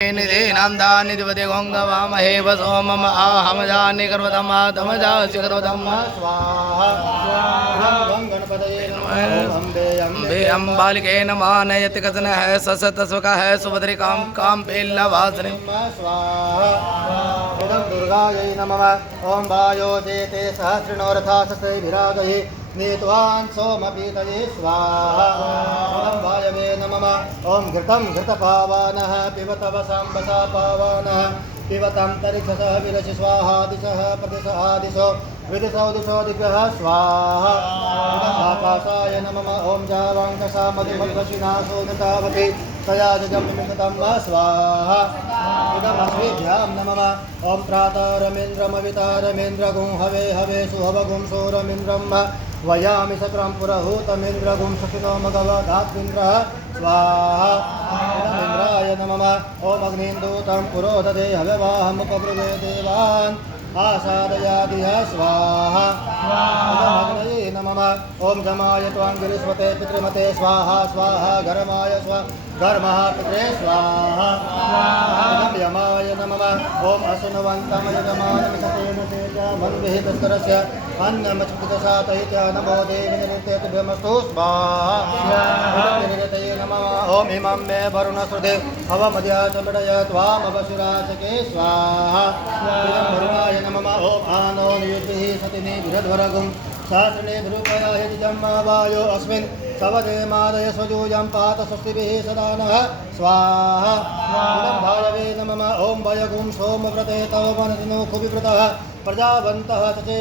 निधे नामदानि दिवते गोंगवामहे वसो मम आहमजानि कर्वतमातमजासि कर्वतम स्वाहा गणपतये नमः अम्बे अम्बालिके नमः नयति कसन है ससत सुख है सुभद्री काम पेल्लवासने स्वाहा इदं दुर्गायै नमः ओम वायो जेते सहस्रनोरथा सस्ते विराजये नीतवान् सोमपीतये स्वाहा ओम वायवे नमः ओम घृतं घृतपावानः पिबत वसाम्बसा पावानः पिबतं तरिक्षसः विरसि स्वाहा दिशः प्रतिशः दिशो विदिशो दिशो दिग्गः स्वाहा आकाशाय नमः ओम जावाङ्कसा मधुमद्वशिनासो नतावति तया जगं निमित्तं स्वाहा इदमस्मिभ्यां नमः ओम प्रातरमिन्द्रमवितारमिन्द्रगुं हवे हवे सुहवगुं सोरमिन्द्रं वयामि सक्रां पुरहूतमिन्द्रगुं सखिनो मघवदात्मिन्द्रः स्वाहा इदमिन्द्राय नमः ओम अग्निन्दूतं पुरोदधे हव्यवाहमुपब्रुवे देवान् आसादयादिह स्वाहा इदमग्नये नमः ओम जमाय त्वाङ्गिरिस्वते पितृमते स्वाहा स्वाहा घर्माय घर्मः पित्रे स्वाहा इदं यमाय नमः ओम असुनवन्तं यजमानमिषतेन तेजा मन्विहितस्तरस्य अन्नमच्युतसातैत्या नमो देवी निरतेभ्यमस्तु स्वाहा इदं निरतये नमः ओम इमं मे वरुणश्रुते हवमद्या च मृडय त्वामवशिराचके स्वाहा इदं वरुणाय नमः ओम आनो नियुतिः सतिनि विरध्वरगुं शासने ध्रुपया हिजं वायो अस्मिन् सवदे मादय स्वजूयं पात स्वस्तिभिः सदा नः स्वाहा इदं भायवे नमः ओम वयगुं सोमव्रते तव मनदिनो कुविव्रतः प्रजावन्तः चचे